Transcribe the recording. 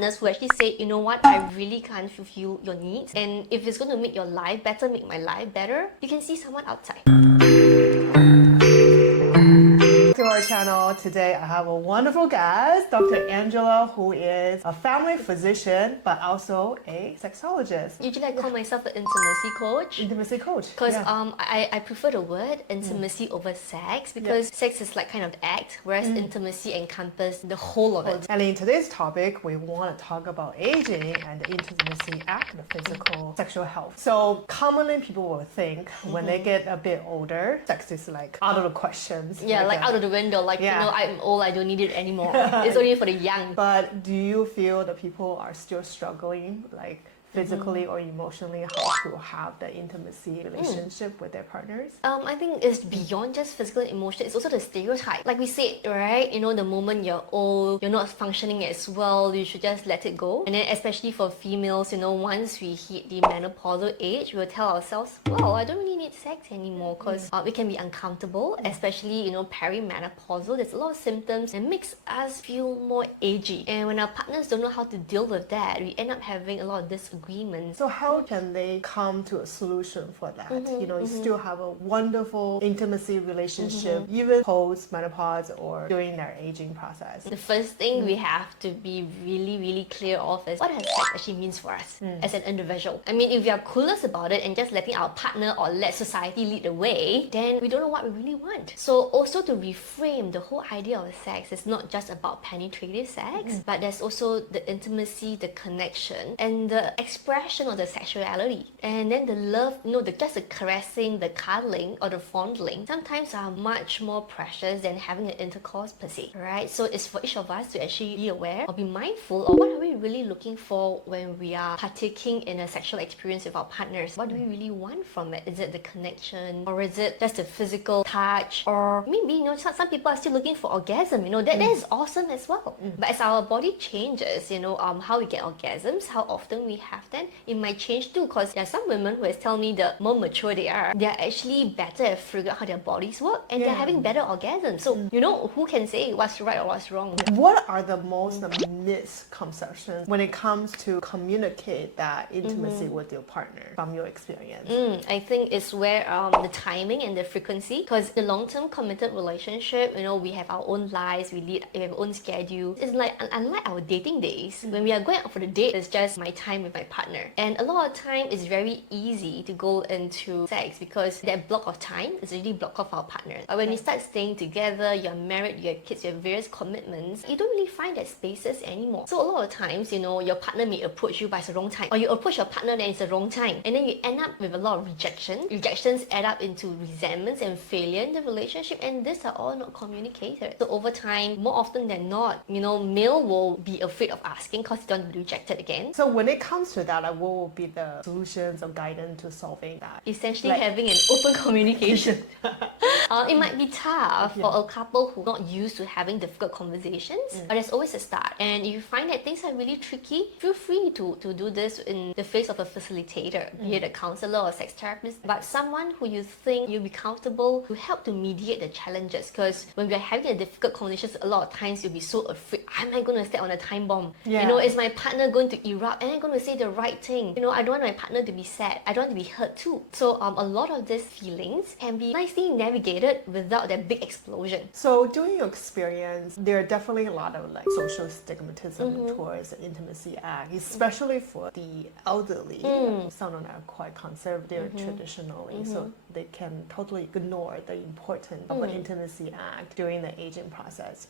partners who actually say, you know what, I really can't fulfill your needs, and if it's going to make your life better, make my life better, you can see someone outside. To our channel. Today I have a wonderful guest, Dr. Angela, who is a family physician but also a sexologist. Usually I call myself an intimacy coach. Intimacy coach. Because yeah. I prefer the word intimacy over sex, because sex is like kind of the act, whereas intimacy encompasses the whole of it. And in today's topic, we want to talk about aging and the intimacy act, the physical sexual health. So commonly people will think when they get a bit older, sex is like out of the questions. Yeah, like out of the window, like, you know, I'm old, I don't need it anymore. It's only for the young. But do you feel that people are still struggling, like physically or emotionally, how to have the intimacy relationship with their partners? I think it's beyond just physical and emotion. It's also the stereotype. Like we said, right? You know, the moment you're old, you're not functioning as well, you should just let it go. And then especially for females, you know, once we hit the menopausal age, we'll tell ourselves, well, I don't really need sex anymore, because it can be uncomfortable, especially, you know, perimenopausal. There's a lot of symptoms and makes us feel more agey. And when our partners don't know how to deal with that, we end up having a lot of disagreements. So how can they come to a solution for that? You know, you still have a wonderful intimacy relationship, even post-menopause or during their aging process. The first thing we have to be really, really clear of is what does sex actually means for us as an individual. I mean, if we are clueless about it and just letting our partner or let society lead the way, then we don't know what we really want. So also to reframe the whole idea of sex is not just about penetrative sex, but there's also the intimacy, the connection, and the expression of the sexuality. And then the love, you know, just the caressing, the cuddling, or the fondling sometimes are much more precious than having an intercourse per se, right? So it's for each of us to actually be aware or be mindful of what are we really looking for when we are partaking in a sexual experience with our partners. What do we really want from it? Is it the connection, or is it just the physical touch, or maybe, you know, some people are still looking for orgasm, you know, that is awesome as well. But as our body changes, you know, how we get orgasms, how often we have them, it might change too, because there are some women who has tell me the more mature they are actually better at figuring out how their bodies work, and they're having better orgasms. So, you know, who can say what's right or what's wrong? What are the most misconceptions when it comes to communicate that intimacy with your partner from your experience? I think it's where the timing and the frequency, because the long-term committed relationship, you know, we have our own lives, we have our own schedule. It's like, unlike our dating days, when we are going out for the date, it's just my time with my partner. And a lot of time it's very easy to go into sex because that block of time is really blocked off our partner. But when you start staying together, you're married, you have kids, you have various commitments, you don't really find that spaces anymore. So a lot of times, you know, your partner may approach you, but it's the wrong time. Or you approach your partner, then it's the wrong time. And then you end up with a lot of rejection. Rejections add up into resentments and failure in the relationship, and these are all not communicated. So over time, more often than not, you know, male will be afraid of asking because they don't want to be rejected again. So when it comes to that, like, what will be the solutions or guidance to solving that? Essentially, like, having an open communication. It might be tough for a couple who are not used to having difficult conversations, but there's always a start. And if you find that things are really tricky, feel free to do this in the face of a facilitator, be it a counselor or sex therapist, but someone who you think you'll be comfortable to help to mediate the challenges. Because when we're having a difficult conversations, a lot of times you'll be so afraid, am I going to step on a time bomb? You know, is my partner going to erupt? Am I going to say the right thing? You know, I don't want my partner to be sad. I don't want to be hurt too. So a lot of these feelings can be nicely navigated without that big explosion. So during your experience, there are definitely a lot of like social stigmatism towards the intimacy act, especially for the elderly. Some of them are quite conservative traditionally, so they can totally ignore the importance of an intimacy act during the aging process.